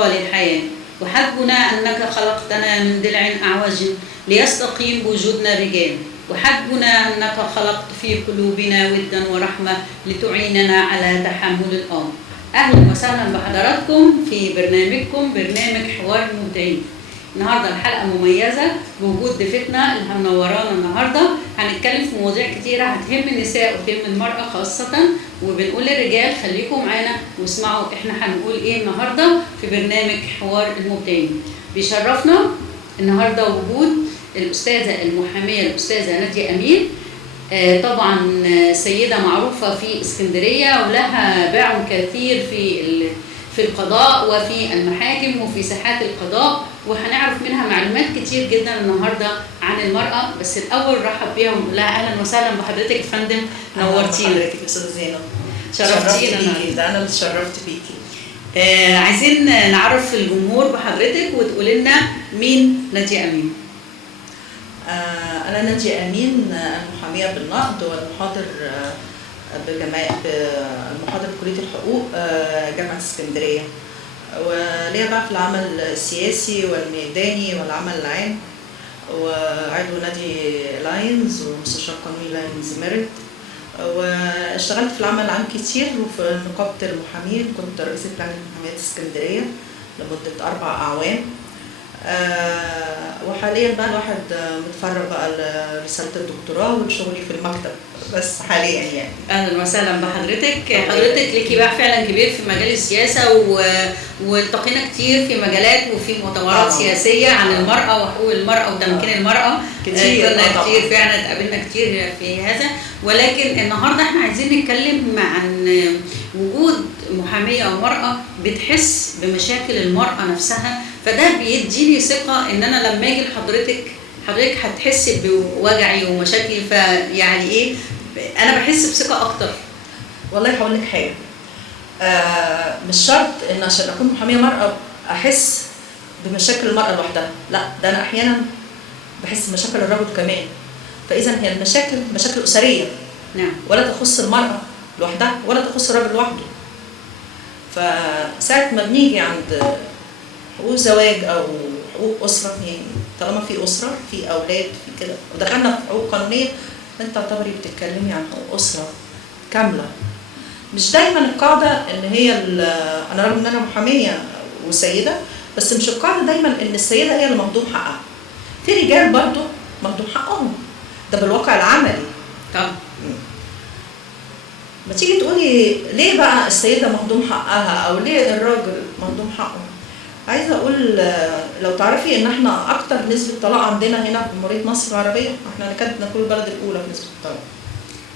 أثقال الحياة، وحسبنا أنك خلقتنا من ضلع أعوج ليستقيم بوجودنا رجال، وحسبنا أنك خلقت في قلوبنا ودا ورحمة لتعيننا على تحمل الأمر. أهلا وسهلا بحضراتكم في برنامجكم برنامج حوار المبدعين. النهارده الحلقة مميزة بوجود ضيفتنا اللي منورانا النهارده. هنتكلم في مواضيع كتيرة هتهم النساء وتهم المرأة خاصة، وبنقول للرجال خليكم معانا واسمعوا احنا هنقول ايه النهارده في برنامج حوار المبدعين. بيشرفنا النهارده وجود الأستاذة المحامية الأستاذة نادية أمين. طبعا سيدة معروفة في اسكندرية ولها باع كثير في القضاء وفي المحاكم وفي ساحات القضاء، وهنعرف منها معلومات كتير جدا النهارده عن المرأة. بس الأول رحب بيها ونقول لها أهلا وسهلا بحضرتك يا فندم، نورتينا. حضرتك يا أستاذة زينب، شرفتينا بيكي. ده أنا اللي اتشرفت بيكي. عايزين نعرف الجمهور بحضرتك وتقولي لنا مين نادية أمين. أنا نادية أمين، المحامية بالنقد والمحاضر المحاضر بكلية الحقوق جامعة اسكندرية، وليا بقى في العمل السياسي والميداني والعمل العام، وعضو نادي لاينز ومستشار قانوني لاينز ميريت، واشتغلت في العمل العام كتير وفي نقابة المحامين. كنت رئيسة لجنة محاميات اسكندرية لمدة 4 أعوام. وحاليا بقى الواحد متفرغ بقى لرسالة الدكتوراه وشغلي في المكتب بس حاليا يعني. اهلا وسهلا بحضرتك. حضرتك ليكي باع فعلا كبير في مجال السياسه والتقينا كتير في مجالات وفي مؤتمرات سياسيه عن المراه وحقوق المراه وتمكين المراه كتير. كتير فعلا، اتقابلنا كتير في هذا. ولكن النهارده احنا عايزين نتكلم عن وجود محاميه او مراه بتحس بمشاكل المراه نفسها، فده بيديني ثقه ان انا لما اجي لحضرتك هتحسي بوجعي ومشاكلي، فيعني ايه انا بحس بثقه اكتر. والله هقول لك حاجه، مش شرط ان عشان اكون محاميه مراه احس بمشاكل المراه لوحدها، لا، ده انا احيانا بحس بمشاكل الرجل كمان. فاذا هي المشاكل مشاكل اسريه، نعم، ولا تخص المراه لوحدها ولا تخص الرجل لوحده. فساعه ما بنيجي عند حقوق زواج او حقوق اسره، يعني طالما في اسره في اولاد في كده ودخلنا في حقوق قانونيه، انت تعتبري بتتكلمي عن حقوق اسره كامله. مش دايما القاعده ان هي انا رغم ان انا محاميه وسيده، بس مش القاعده دايما ان السيده هي اللي مهضوم حقها. في رجال برضو مهضوم حقهم، ده بالواقع العملي. طبعا. ما تيجي تقولي ليه بقى السيده مهضوم حقها او ليه الراجل مهضوم حقه؟ عايزه اقول لو تعرفي ان احنا اكتر نسبه طلاق عندنا هنا في جمهوريه مصر العربيه، احنا نكاد نكون البلد الاولى في نسبه الطلاق.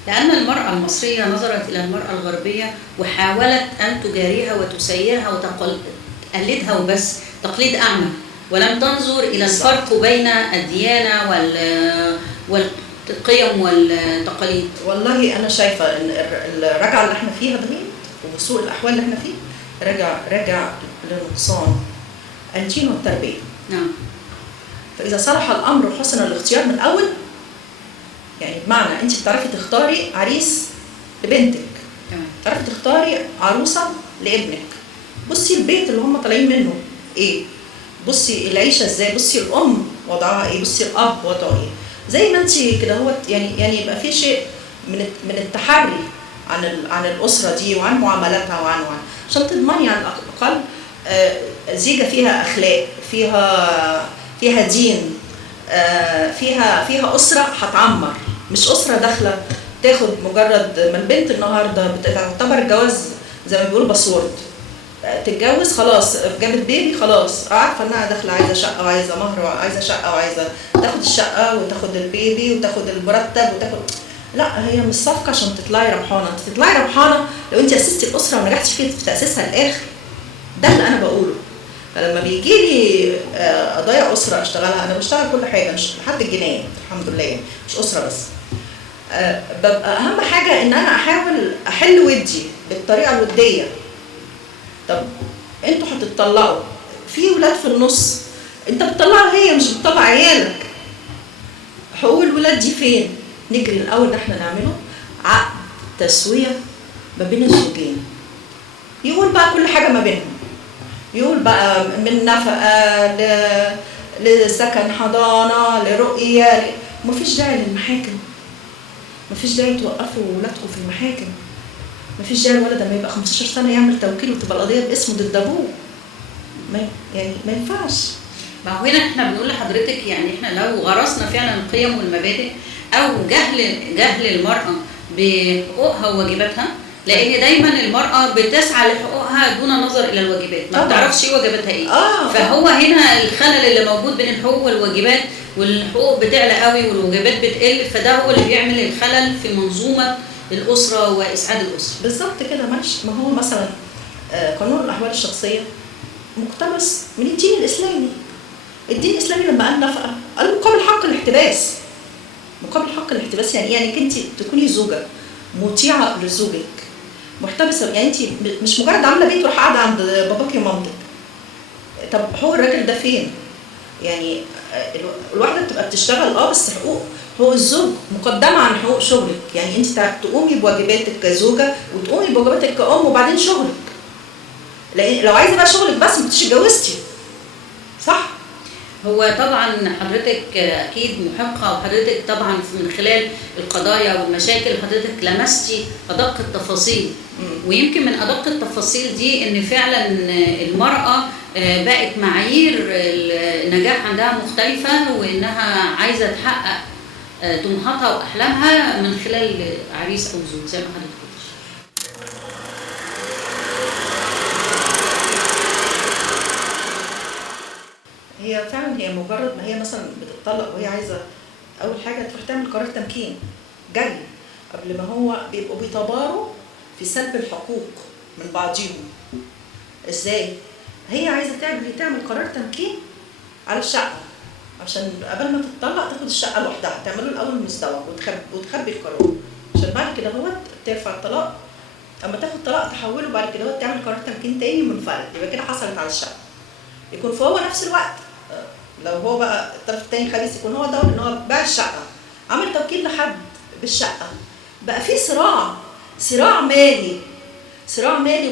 لأن المرأة المصرية نظرت إلى المرأة الغربية وحاولت أن تجاريها وتسيرها وتقلدها وبس، تقليد أعمى، ولم تنظر إلى الفرق بين الديانة والقيم والتقاليد. والله أنا شايفة إن الرجعة اللي احنا فيها دي وسوء الأحوال اللي احنا فيه رجع لنقصان الدين والتربية. نعم. فإذا صلح الأمر وحسن الاختيار من الأول، يعني بمعنى أنت بتعرفي تختاري عريس لبنتك، بتعرفي تختاري عروسة لابنك، بصي البيت اللي هم طالعين منه إيه، بصي العيشة إزاي، بصي الأم وضعها إيه، بصي الأب وضعه إيه، زي ما أنت كده هو يعني يبقى في شيء من التحري عن الأسرة دي وعن معاملاتها وعن عشان تضمني على الأقل زيجة فيها أخلاق، فيها دين، فيها أسرة هتعمر، مش أسرة داخلة تاخد مجرد ما البنت النهارده بتعتبر الجواز زي ما بيقولوا باسورد، تتجوز خلاص جابت بيبي خلاص، عارفه انها داخله عايزه شقه وعايزه مهر وعايزه شقه وعايزه تاخد الشقه وتاخد البيبي وتاخد المرتب وتاخد، لا، هي مش صفقه عشان تطلعي ربحانه. انت تطلعي ربحانه لو انت اسستي الاسره ونجحتي في تاسيسها للاخر. ده اللي انا بقوله. فلما بيجي لي قضايا اسره اشتغلها، انا بشتغل كل حاجه مش لحد الجنايه الحمد لله، مش اسره بس. ببقى اهم حاجه ان انا احاول احل ودي بالطريقه الوديه. طب انتوا هتتطلقوا، في ولاد في النص، انت بتطلعها هي مش بتطلع عيالك. حقوق الولاد دي فين؟ نجري الاول ان احنا نعمله عقد تسويه ما بين الزوجين، يقول بقى كل حاجه ما بينهم، يقول بقى من نفقه لسكن حضانه لرؤيه مفيش داعي للمحاكم، مفيش داعي توقفوا ولادكم في المحاكم، مفيش داعي الولد لما يبقى 15 سنه يعمل توكيل وتبقى القضيه باسمه ضد ابوه. يعني ما ينفعش. ما هو هنا احنا بنقول لحضرتك يعني احنا لو غرسنا فعلا القيم والمبادئ او جهل المرأة بحقوقها وواجباتها، لان دايما المرأة بتسعى لحقوقها دون نظر الى الواجبات، ما بتعرفش ايه واجباتها ايه. فهو هنا الخلل اللي موجود بين الحقوق والواجبات، والحقوق بتعلى قوي والواجبات بتقل، فده هو اللي بيعمل الخلل في منظومة الأسرة وإسعاد الأسرة. بالظبط كده. ماشي. ما هو مثلا قانون الأحوال الشخصية مقتبس من الدين الإسلامي. الدين الإسلامي لما قال نفقة قال مقابل حق الاحتباس. مقابل حق الاحتباس يعني انت تكوني زوجة مطيعة لزوجك، محتبسة، يعني انت مش مجرد عاملة بيت وراح قاعدة عند باباكي ومامتك. طب هو الراجل ده فين؟ يعني الواحدة بتبقى بتشتغل بس حقوق الزوج مقدمة عن حقوق شغلك. يعني انت تقومي بواجباتك كزوجة وتقومي بواجباتك كأم وبعدين شغلك. لان لو عايزة بقى شغلك بس ما كنتيش اتجوزتي. صح؟ هو طبعا حضرتك اكيد محقه، وحضرتك طبعا من خلال القضايا والمشاكل حضرتك لمستي ادق التفاصيل. ويمكن من ادق التفاصيل دي ان فعلا المراه بقت معايير النجاح عندها مختلفه، وانها عايزه تحقق طموحاتها واحلامها من خلال عريس او زوج زي ما حضرتك قلت. هي فعلا هي مجرد ما هي مثلا بتطلق وهي عايزه اول حاجه تروح تعمل قرار تمكين جري قبل ما هو بيبقوا بيتباروا في سلب الحقوق من بعضهم. ازاي؟ هي عايزه تعمل قرار تمكين على الشقه عشان قبل ما تتطلق تاخد الشقه لوحدها، تعمله الاول مستوى وتخبي القرار عشان بعد كده هو ترفع الطلاق. اما تاخد طلاق تحوله بعد كده هو تعمل قرار تمكين تاني منفرد، يبقى كده حصلت على الشقه. يكون في هو نفس الوقت لو هو بقى الطرف الثاني خبيث يكون هو دور ان هو باع الشقه، عمل توكيل لحد بالشقه، بقى في صراع مالي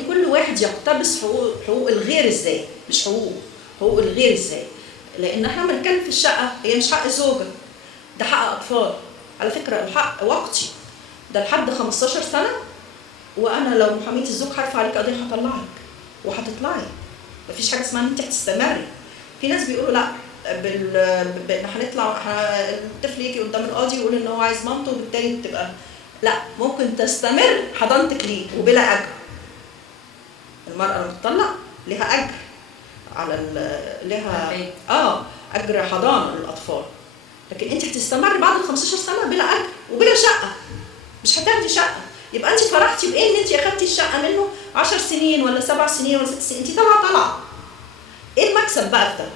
وكل واحد يقتبس حقوق الغير ازاي، مش حقوق الغير ازاي. لان احنا بنتكلم في الشقه هي مش حق زوجه، ده حق اطفال. على فكره الحق وقتي ده لحد 15 سنه، وانا لو محاميه الزوج هرفع عليك قضيه هطلعك وهتطلعي. مفيش حاجه اسمها ان انت هتستمري. في ناس بيقولوا لا هنطلع الطفل يجي قدام القاضي يقول ان هو عايز مامته وبالتالي تبقى لا، ممكن تستمر حضانتك ليه وبلا اجر. المراه لما تطلق لها اجر على لها اجر حضانه للاطفال، لكن انت هتستمر بعد ال 15 سنه بلا اجر وبلا شقه، مش هتاخدي شقه. يبقى انت فرحتي بايه ان انت اخدتي الشقه منه 10 سنين ولا 7 سنين ولا 6 سنين، انت طالعه. ايه المكسب بقى في ده؟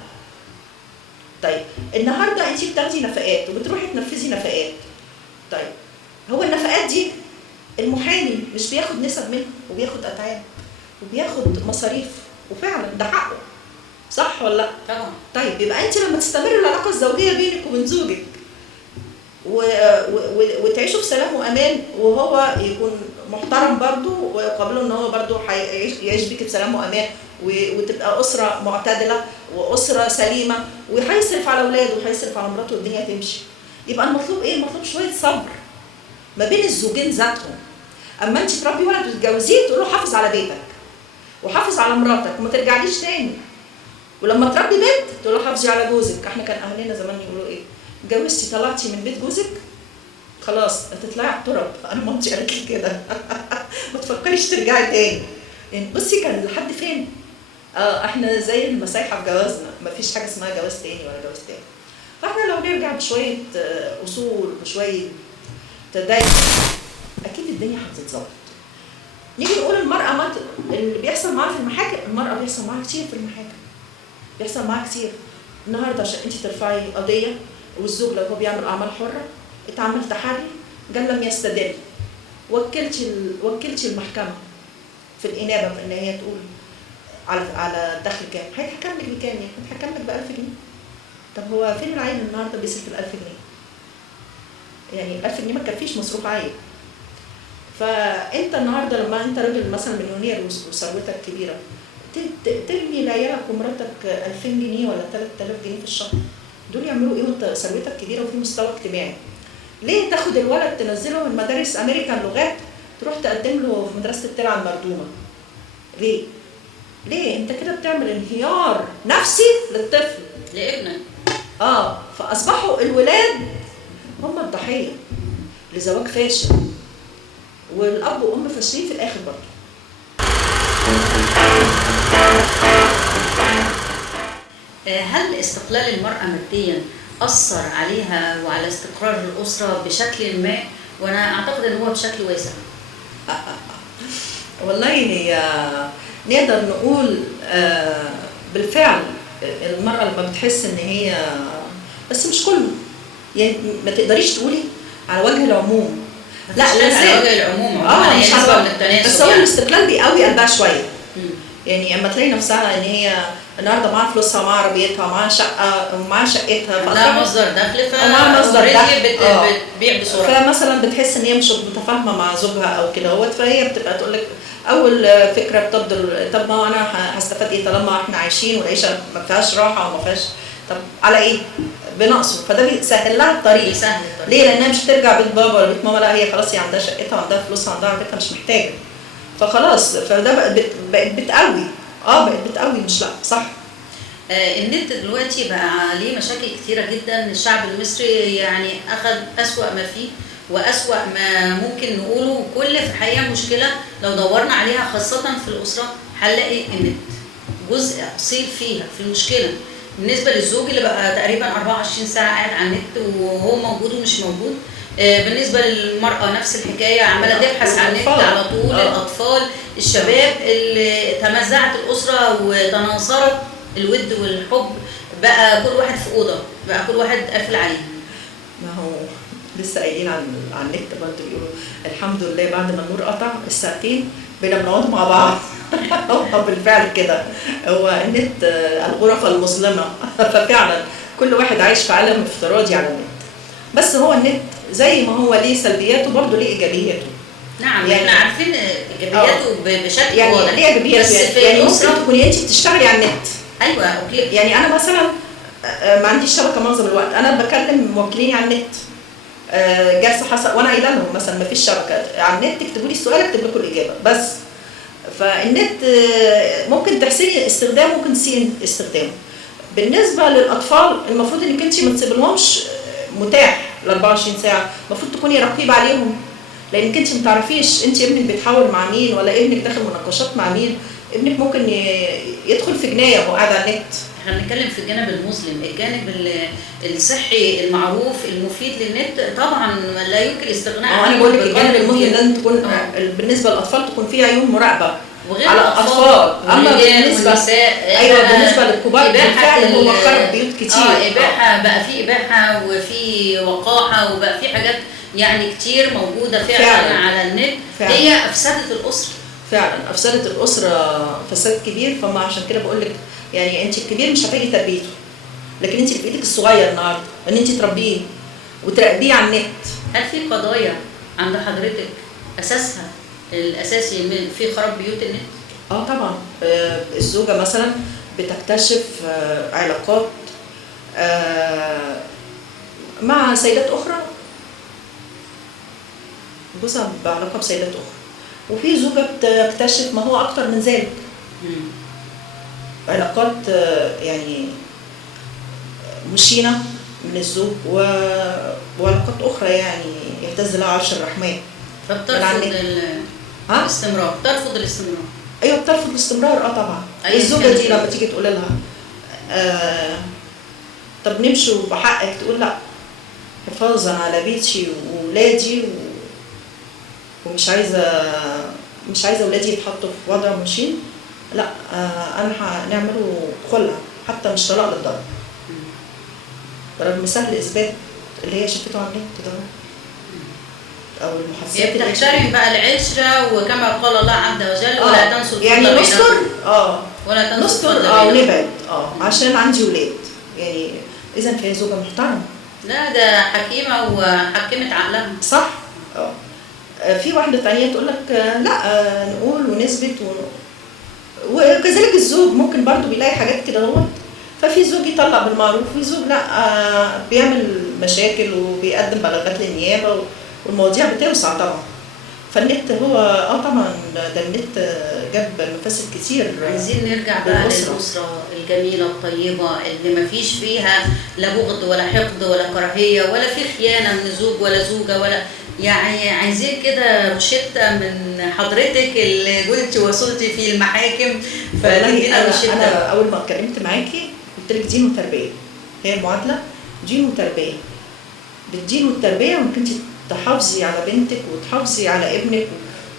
طيب النهارده انت بتاخدي نفقات وبتروحي تنفذي نفقات. طيب هو النفقات دي المحامي مش بياخد نسب منها وبياخد اتعاب وبياخد مصاريف، وفعلا ده حقه، صح ولا لا؟ طبعا. طيب يبقى انت لما تستمر العلاقه الزوجيه بينك وبين زوجك وتعيشوا في سلام وامان، وهو يكون محترم برضه ويقابله ان هو برضه يعيش بيك بسلام وامان، وتبقى اسره معتدله واسره سليمه، وهيصرف على اولاده وهيصرف على مراته والدنيا تمشي. يبقى المطلوب ايه؟ المطلوب شويه صبر ما بين الزوجين ذاتهم. اما انت تربي ولد وتتجوزيه تقول له حافظ على بيتك وحافظ على مراتك وما ترجعليش تاني، ولما تربي بنت تقول له حافظي على جوزك. احنا كان اهالينا زمان يقولوا ايه؟ اتجوزتي طلعتي من بيت جوزك خلاص هتطلعي على التراب. انا مامتي قالت لي كده ما تفكريش ترجعي تاني. يعني بصي كان لحد فين؟ احنا زي المسايحه في جوازنا، مفيش حاجه اسمها جواز تاني ولا جواز تاني. فاحنا لو نرجع بشويه اصول بشويه تدين اكيد الدنيا هتتظبط. نيجي نقول المراه اللي بيحصل معاها في المحاكم، المراه بيحصل معاها كتير في المحاكم، بيحصل معاها كتير. النهارده عشان انت ترفعي قضيه والزوج لو هو بيعمل اعمال حره اتعمل تحري قال لم يستدل، وكلتي المحكمه في الانابه في ان هي تقول على الدخل كام، هيتحكم لك بكام؟ هيتحكم لك ب 1000 جنيه. طب هو فين العيل النهارده بيصرف ال 1000 جنيه؟ يعني ال 1000 جنيه ما تكفيش مصروف عيل. فانت النهارده لما انت راجل مثلا مليونير وثروتك كبيره ترمي لعيالك ومراتك 2000 جنيه ولا 3000 جنيه في الشهر، دول يعملوا ايه وانت ثروتك كبيره وفي مستوى اجتماعي؟ ليه تاخد الولد تنزله من مدارس امريكان لغات تروح تقدم له في مدرسه الترعه المردومه؟ ليه؟ ليه؟ انت كده بتعمل انهيار نفسي للطفل لابنك. فاصبحوا الولاد هم الضحيه لزواج فاشل، والاب وام فاشلين في الاخر برضه. هل استقلال المرأة ماديا أثر عليها وعلى استقرار الأسرة بشكل ما؟ وأنا أعتقد أن هو بشكل واسع. والله هي نقدر نقول بالفعل المرأة لما بتحس ان هي، بس مش كله، يعني ما تقدريش تقولي على وجه العموم، لا على وجه العموم عموما هي نسبة من التناسب، بس هو الاستقلال بيقوي قلبها شوية. يعني اما تلاقي نفسها ان هي النهارده معاها فلوسها ومعاها عربيتها ومعاها شقه ومعاها شقتها، عندها مصدر دخل، فمعاها مصدر دخل بتبيع بسرعه، فمثلا بتحس ان هي مش متفاهمه مع زوجها او كده، فهي بتبقى تقول لك اول فكره بتفضل، طب ما انا هستفاد ايه طالما احنا عايشين والعيشه ما فيهاش راحه وما فيهاش، طب على ايه؟ بنقصه. فده بيسهل لها الطريق. ليه؟ لانها مش ترجع بيت بابا ولا بيت ماما، لا هي خلاص هي عندها شقتها وعندها فلوسها وعندها عربيتها، مش محتاجه. فخلاص فده بقت بتقوي بقت بتقوي، مش لا صح. النت دلوقتي بقى عليه مشاكل كتيره جدا. الشعب المصري يعني اخذ اسوأ ما فيه واسوأ ما ممكن نقوله، كل في الحقيقه مشكله لو دورنا عليها خاصه في الاسره هنلاقي النت جزء اصيل فيها في المشكله. بالنسبه للزوج اللي بقى تقريبا 24 ساعه قاعد على النت وهو موجود ومش موجود، بالنسبه للمراه نفس الحكايه، عماله تبحث عن النت على طول. الاطفال، الشباب، اللي تمزعت الاسره وتناثرت الود والحب، بقى كل واحد في اوضه، بقى كل واحد قافل عليه. ما هو لسه قايلين عن النت برضه، بيقولوا الحمد لله بعد ما النور قطع الساعتين بقينا بنقعد مع بعض. هو بالفعل كده، هو النت الغرفه المظلمه. ففعلا كل واحد عايش في عالم افتراضي على النت. بس هو النت زي ما هو ليه سلبياته برضه ليه ايجابياته. نعم، يعني احنا عارفين ايجابياته بشكل يعني واضح. ليه ايجابياته؟ يعني ممكن تكوني انت بتشتغلي على النت. ايوه اوكي. يعني انا مثلا ما عنديش شبكه معظم الوقت، انا بكلم موكليني على النت، جلسه حصل وانا قايله لهم مثلا ما فيش شبكه على النت، اكتبوا لي السؤال اكتب لكم الاجابه بس. فالنت ممكن تحسني استخدامه ممكن تسيئي استخدامه. بالنسبه للاطفال المفروض انك انت ما تسيبلهمش متاح ال 24 ساعه، المفروض تكوني رقيبه عليهم، لانك انت ما تعرفيش انت ابنك بيتحاول مع مين، ولا ابنك داخل مناقشات مع مين. ابنك ممكن يدخل في جنايه وهو قاعد على النت. احنا بنتكلم في الجانب المظلم، الجانب الصحي المعروف المفيد للنت طبعا لا يمكن الاستغناء عنه. انا بقول لك الجانب المظلم لازم تكون بالنسبه للاطفال تكون فيه عيون مراقبه على الاطفال. اما بالنسبه ايوه بالنسبه للكبار بالفعل هو خرب بيوت كتير. اباحه، بقى في اباحه وفي وقاحه وبقى في حاجات يعني كتير موجوده فعلا على النت. هي افسدت الاسره، فعلا افسدت الاسره فساد كبير. فما عشان كده بقول لك يعني انت الكبير مش هتيجي تربيته، لكن انت في ايدك الصغير النهارده ان انت تربيه وتراقبيه على النت. هل في قضايا عند حضرتك اساسها الاساسي في خراب بيوت النت؟ طبعا. الزوجه مثلا بتكتشف علاقات مع سيدات اخرى، جوزها بعلاقه بسيدات اخرى، وفي زوجه بتكتشف ما هو اكتر من ذلك. علاقات يعني مشينه من الزوج وعلاقات اخرى يعني يهتز لها عرش الرحمن. فبترفض الاستمرار، ترفض الاستمرار. ايوه بترفض الاستمرار. طبعا. الزوجه دي لما تيجي تقول لها طب نمشي بحقك، تقول لا، حفاظا على بيتي واولادي ومش عايزه اولادي يتحطوا في وضع مشين، لا انا هنعمله خلع، حتى مش طلاق للضرب، رغم سهل اثبات اللي هي شافته على النت ده او المحادثات اللي بتحترم بقى العشره، وكما قال الله عز وجل ولا تنسوا الفضل يعني نستر ولا تنسوا نستر ونبعد عشان عندي ولاد. يعني اذا فهي زوجه محترمه. لا ده حكيمه وحكمت عقلها. صح. في واحده ثانيه تقول لك لا نقول ونثبت وكذلك الزوج ممكن برضو بيلاقي حاجات كده هو، ففي زوج يطلق بالمعروف، وفي زوج لا بيعمل مشاكل وبيقدم بلاغات للنيابه، والمواضيع بتوسع طبعا. فالنت هو طبعا ده النت جاب مفاسد كتير. عايزين نرجع بقى للأسرة الجميلة الطيبة اللي ما فيش فيها لا بغض ولا حقد ولا كراهية ولا في خيانة من زوج ولا زوجة ولا يعني. عايزين كده روشتة من حضرتك اللي قلتي وصلتي في المحاكم، فدينا روشتة. أنا أول ما اتكلمت معاكي قلت لك دين وتربية، هي المعادلة دين وتربية. بالدين والتربية ممكن تحافظي على بنتك وتحافظي على ابنك،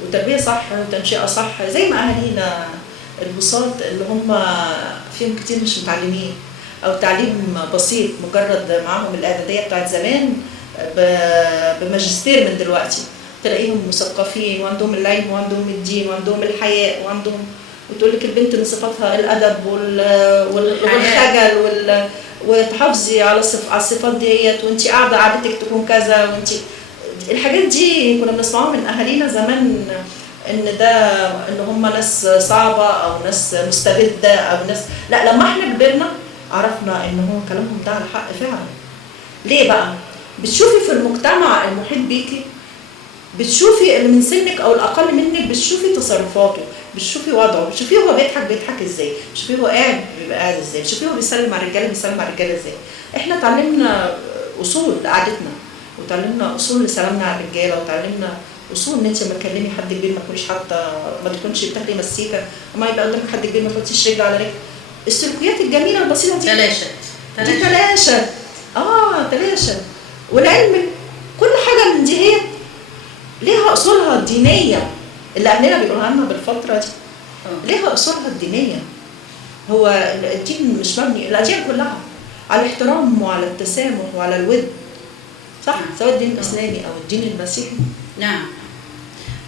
وتربية صح وتنشئة صح، زي ما أهالينا البساط اللي هم فيهم كتير مش متعلمين أو تعليم بسيط، مجرد معاهم الإعدادية بتاعت زمان بماجستير من دلوقتي، تلاقيهم مثقفين وعندهم العلم وعندهم الدين وعندهم الحياء وعندهم، وتقول لك البنت من صفاتها الأدب والخجل وتحافظي على الصفات ديت، وانت قاعدة قعدتك تكون كذا، وانت الحاجات دي كنا بنسمعها من أهالينا زمان، ان هم ناس صعبة او ناس مستبدة او ناس، لا لما احنا كبرنا عرفنا ان هو كلامهم ده على حق فعلا. ليه بقى؟ بتشوفي في المجتمع المحيط بيكي، بتشوفي اللي من سنك او الاقل منك، بتشوفي تصرفاته، بتشوفي وضعه، بتشوفيه هو بيضحك ازاي، بتشوفيه هو قاعد بيبقى قاعد ازاي، بتشوفيه هو بيسلم على الرجاله بيسلم على الرجاله ازاي. احنا اتعلمنا اصول لقعدتنا، وتعلمنا اصول لسلامنا على الرجاله، وتعلمنا اصول ان انت لما تكلمي حد كبير ما تكونيش حتى ما تكونش بتاخدي مسيكه، اما يبقى قدامك حد كبير ما تحطيش رجل على رجل. السلوكيات الجميله البسيطه دي تلاشت. تلاشت. والعلم كل حاجه من دي هي ليها اصولها الدينيه اللي اهلنا بيقولوا لنا بالفتره دي، ليها اصولها الدينيه. هو الدين مش مبني، الاديان كلها على الاحترام وعلى التسامح وعلى الود، صح؟ سواء الدين الاسلامي او الدين المسيحي. نعم.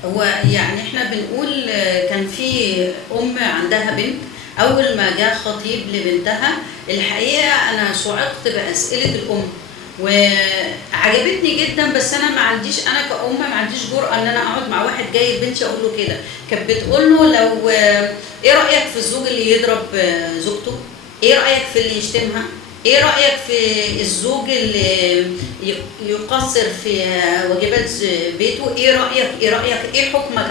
هو يعني احنا بنقول كان في عندها بنت، اول ما جاء خطيب لبنتها الحقيقه انا صعقت باسئله الام وعجبتني جدا، بس انا ما عنديش، انا كأم ما عنديش جرأة ان انا اقعد مع واحد جاي لبنتي اقول له كده. كانت بتقول له لو ايه رأيك في الزوج اللي يضرب زوجته؟ ايه رأيك في اللي يشتمها؟ ايه رأيك في الزوج اللي يقصر في واجبات بيته؟ ايه رأيك ايه حكمك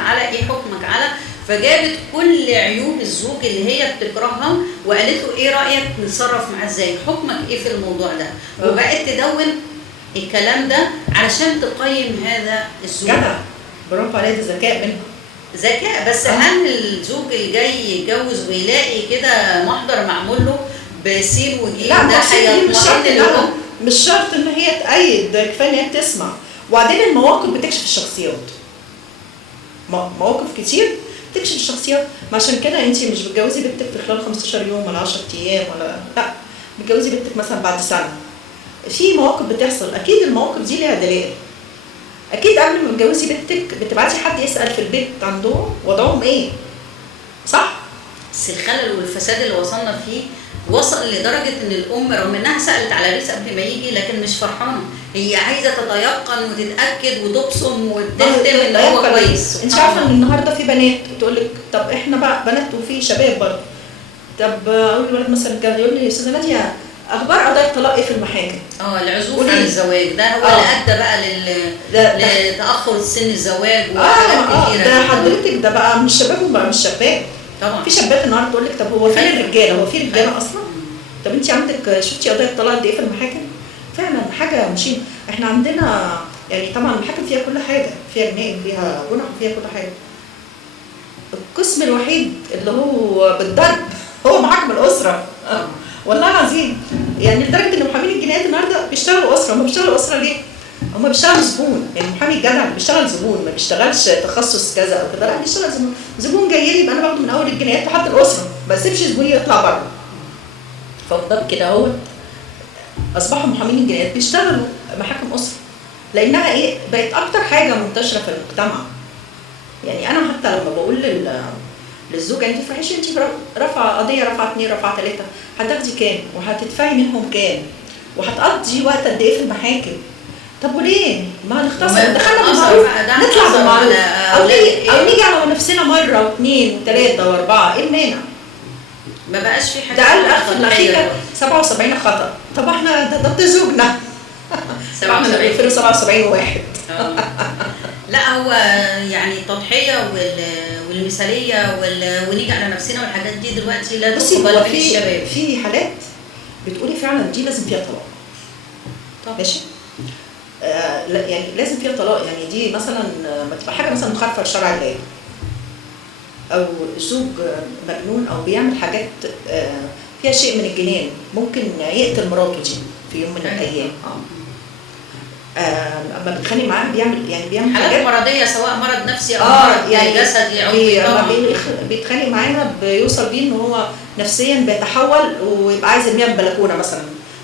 على فجابت كل عيوب الزوج اللي هي بتكرهها وقالت له ايه رأيك نتصرف معاه ازاي؟ حكمك ايه في الموضوع ده؟ وبقت تدون الكلام ده علشان تقيم هذا الزوج. جدع، برافو عليك، ده ذكاء منها. ذكاء، بس هل الزوج الجاي يتجوز ويلاقي كده محضر معمول له بسين وجيم ده هيطمئن؟ مش شرط ان هي تأيد، ده كفايه ان هي تسمع. وبعدين المواقف بتكشف الشخصيات، مواقف كتير تكشف الشخصيات. ما عشان كده انت مش بتجوزي بنتك في خلال 15 يوم ولا 10 ايام ولا لا، بتجوزي بنتك مثلا بعد سنه. في مواقف بتحصل، اكيد المواقف دي ليها دلائل. اكيد قبل ما تجوزي بنتك بتبعتي حد يسال في البيت عندهم وضعهم ايه، صح؟ بس الخلل والفساد اللي وصلنا فيه وصل لدرجه ان الام رغم انها سالت على رزق قبل ما يجي لكن مش فرحانه، هي عايزه تتيقن وتتاكد وتبصم وتهتم ان هو كويس. انت عارفه ان النهارده في بنات بتقول لك طب احنا بقى بنات وفي شباب برضه، طب اقول للولد مثلا كده يقول لي يا استاذه ناديه اخبار قضايا الطلاق ايه في المحاكم؟ العزوف عن الزواج ده هو اللي ادى بقى لتاخر سن الزواج وحاجات كتيره. ده حضرتك ده بقى مش شباب وبقى مش شباب طبعا. في شباب النهارده تقول لك طب هو فين الرجاله؟ هو في رجاله اصلا؟ طب انت عندك شفتي قضايا الطلاق قد ايه في المحاكم؟ فعلا حاجه مش احنا عندنا يعني طبعا المحاكم فيها كل حاجه، فيها جنائي فيها جنح فيها كل حاجه. القسم الوحيد اللي هو بالضرب هو محاكم الاسره. والله العظيم يعني لدرجه ان محامين الجنايات النهارده بيشتغلوا اسره. هم بيشتغلوا اسره ليه؟ هم بيشتغلوا زبون، يعني المحامي الجدع بيشتغل زبون، ما بيشتغلش تخصص كذا او كذا، لا بيشتغل زبون. زبون جاي لي يبقى انا باخده من اول الجنايات لحد الاسره، ما اسيبش زبون يطلع بره. فبضرب كده اهو اصبحوا محامين الجنايات بيشتغلوا محاكم اسره، لانها ايه؟ بقت اكتر حاجه منتشره في المجتمع. يعني انا حتى لما بقول للزوجه انت فرحيش انت رافعه قضيه، رافعه 2 رافعه 3، هتاخدي كام وهتدفعي منهم كام وهتقضي وقت قد ايه في المحاكم؟ طب وليه؟ ما نختصر دخلنا بالمعروف نطلع بالمعروف. او نيجي على نفسنا مره واثنين وثلاثه واربعه، ايه المانع؟ ما بقاش في حاجه ده قال اخ تضحية الاخيره دلوقتي. 77 خطا. طب احنا ده زوجنا 77. 77 واحد. لا هو يعني التضحيه والمثاليه ونيجي على نفسنا والحاجات دي دلوقتي لا بصي تقبل هو في الشباب. في حالات بتقولي فعلا دي لازم فيها طلاق. طب ماشي. لا يعني لازم فيها طلاق، يعني دي مثلا ما تبقى حاجه مثلا مخالفه لشرع الله، او زوج مجنون او بيعمل حاجات فيها شيء من الجنان، ممكن يقتل مراته دي في يوم من الايام. اما بتخانق معاه بيعمل حالات حاجات مرضيه، سواء مرض نفسي او مرض يعني جسدي عضوي. اما طبعا بيتخانق معانا بيوصل بيه ان هو نفسيا بيتحول ويبقى عايز يرميها ببلكونه مثلا.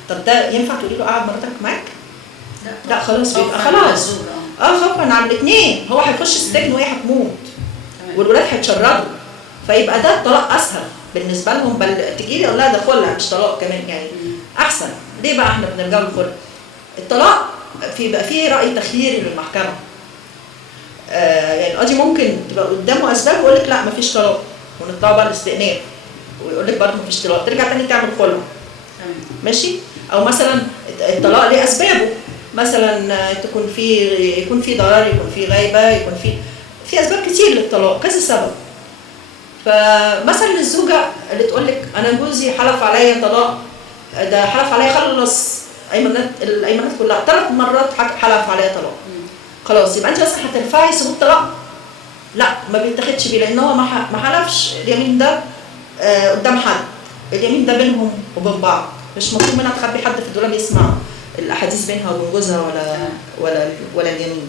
طب ده ينفع تقولي له قعد مراتك معاك؟ لا خلاص، بيبقى خلاص خوفا على الاثنين، هو هيخش السجن وهي هتموت والولاد هيتشردوا، فيبقى ده الطلاق اسهل بالنسبه لهم. بل تجي لي اقول لها ده خلع مش طلاق كمان، يعني احسن. ليه بقى احنا بنرجع للخلع؟ الطلاق بقى فيه راي تخييري للمحكمه. يعني القاضي ممكن تبقى قدامه اسباب ويقول لك لا مفيش طلاق، ونطلع بقى الاستئناف ويقول لك برضه مفيش طلاق، ترجع تاني تعمل خلع. ماشي. او مثلا الطلاق ليه اسبابه، مثلا يكون في ضرر، يكون في غيبه، يكون في اسباب كتير للطلاق، كذا سبب. فمثلا الزوجه اللي تقول لك انا جوزي حلف عليا طلاق، ده حلف عليا خلص الايمانات كلها 3 مرات حلف عليا طلاق، خلاص يبقى انت بس هترفعي ثبوت طلاق؟ لا، ما بيتاخدش بيه، لان هو ما حلفش اليمين ده قدام حد، اليمين ده بينهم وبين بعض، مش مطلوب منها تخبي حد في الدولاب يسمع الاحاديث بينها وبين جوزها ولا اليمين.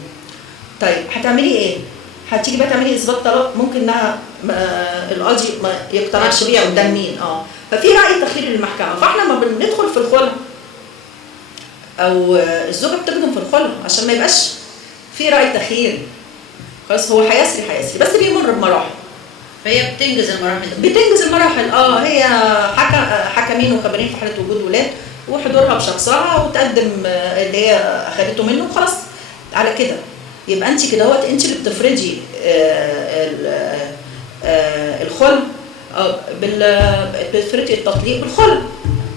طيب هتعملي ايه؟ هتيجي بقى تعملي اثبات طلاق، ممكن انها القاضي ما يقتنعش بيها قدام مين. ففي راي تخييري للمحكمه. فاحنا ما بندخل في الخلع او الزوجه بتقدم في الخلع عشان ما يبقاش في راي تخييري، خلاص هو هيسري بس بيمر بمراحل. فهي بتنجز المراحل هي حكمين وخبرين في حاله وجود ولاد وحضورها بشخصها وتقدم اللي هي اخذته منه وخلاص على كده. يبقى انت كده انت اللي بتفرضي الخلع، بتفرضي التطليق بالخلع،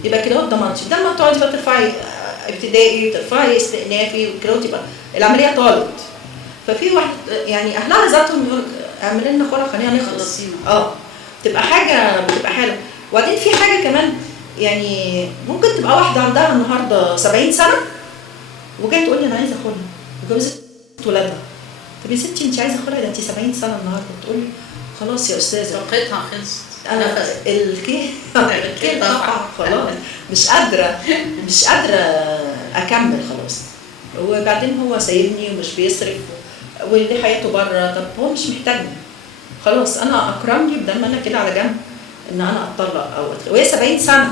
يبقى كده ضمنتي. بدل ما تقعدي بقى ترفعي ابتدائي وترفعي استئنافي وكده تبقى العمليه طالت. ففي واحد يعني اهلها ذاتهم يقول اعمل لنا خلع خلينا نخلص. بتبقى حاله. وبعدين في حاجه كمان، يعني ممكن تبقى واحده عندها النهارده 70 سنه وجايه تقول لي انا عايزه خلع وجوزت ولادها. طب يا ستي انت عايزه خلع، ده انت 70 سنه النهارده، تقول لي خلاص يا استاذه طاقتها خلصت، انا الكيل طبعا خلاص مش قادره اكمل خلاص. وبعدين هو سايبني ومش بيصرف وليه حياته بره، طب هو مش محتاجني خلاص، انا اكرمني بدل ما انا كده على جنب ان انا اتطلق. او وهي 70 سنه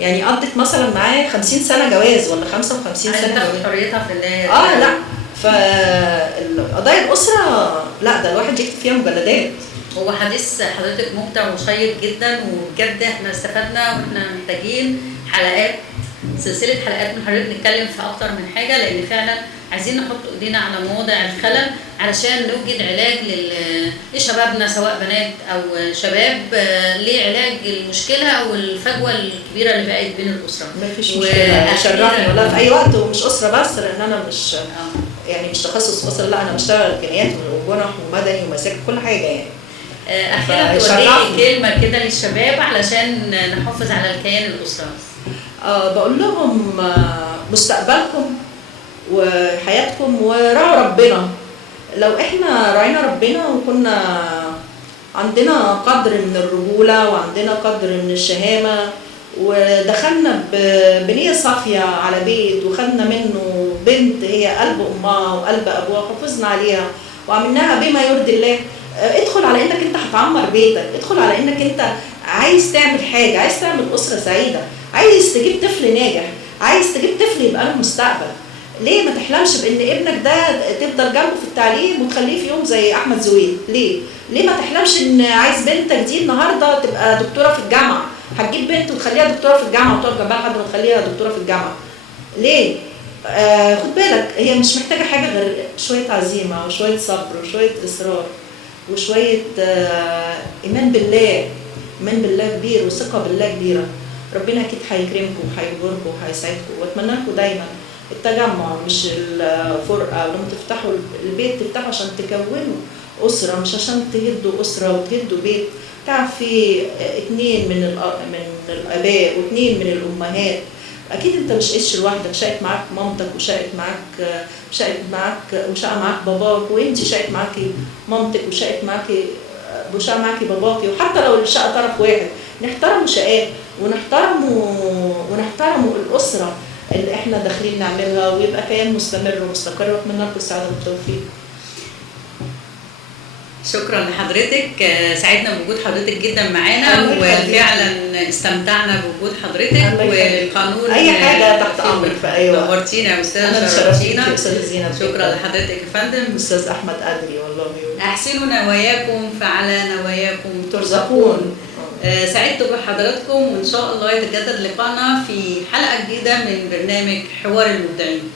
يعني قضت مثلا معاه 50 سنه جواز ولا 55 سنه جواز، حريتها في الله. لا فالقضايا الاسره لا، ده الواحد يكتب فيها مجلدات. هو حديث حضرتك ممتع وشيق جدا، وبجد احنا استفدنا، واحنا محتاجين سلسله حلقات من حضرتك نتكلم في اكتر من حاجه، لان فعلا عايزين نحط ايدينا على مواضع الخلل علشان نوجد علاج لشبابنا سواء بنات او شباب، لعلاج المشكله او الفجوه الكبيره اللي بقت بين الاسره. مفيش مشكله، شرفني والله في اي وقت، ومش اسره بس، لان انا مش يعني مش تخصص اسره، لا انا بشتغل جنايات وجنح ومدني ومساكن كل حاجه يعني. اخيرا تقولي كلمه كده للشباب علشان نحافظ على الكيان الاسره. بقول لهم مستقبلكم وحياتكم وراعوا ربنا. لو احنا راعينا ربنا وكنا عندنا قدر من الرجوله وعندنا قدر من الشهامه ودخلنا بنيه صافيه على بيت وخدنا منه بنت هي قلب امها وقلب ابوها، حافظنا عليها وعملناها بما يرضي الله، ادخل على انك انت هتعمر بيتك، ادخل على انك انت عايز تعمل حاجه، عايز تعمل اسره سعيده، عايز تجيب طفل ناجح، عايز تجيب طفل يبقى له مستقبل. ليه ما تحلمش بان ابنك ده تفضل جنبه في التعليم وتخليه في يوم زي احمد زويل؟ ليه ما تحلمش ان عايز بنتك دي النهارده تبقى دكتوره في الجامعه، هتجيب بنت وتخليها دكتوره في الجامعه وتقف جنبها لحد ما تخليها دكتوره في الجامعه؟ ليه؟ خد بالك هي مش محتاجة حاجة غير شوية عزيمة وشوية صبر وشوية إصرار وشوية إيمان بالله، إيمان بالله كبير وثقة بالله كبيرة. ربنا أكيد هيكرمكم وهيجبركم وهيساعدكم، وأتمنى لكم دايما التجمع مش الفرقة. لما تفتحوا البيت تفتحوا عشان تكونوا أسرة، مش عشان تهدوا أسرة وتهدوا بيت. تعرف في 2 من الآباء و2 من الأمهات. اكيد انت مش عايش لوحدك، شقت معاك مامتك وشقت معاك باباك، وانت شقت معاكي مامتك وشقت معاكي باباكي. وحتى لو الشقه طرف واحد نحترموا شقات ونحترموا الاسره اللي احنا داخلين نعملها، ويبقى كيان مستمر ومستقر. واتمنى لكم السعاده والتوفيق. شكرا لحضرتك، سعدنا بوجود حضرتك جدا معانا، وفعلا استمتعنا بوجود حضرتك. والقانون اي حاجه تحت امرك في اي وقت. نورتينا يا استاذه، انا شرفتينا. استاذه زينب، شكرا لحضرتك يا فندم. استاذ احمد قدري، والله احسنوا نواياكم فعلى نواياكم ترزقون. سعدت بحضراتكم، وان شاء الله يتجدد لقاءنا في حلقه جديده من برنامج حوار المبدعين.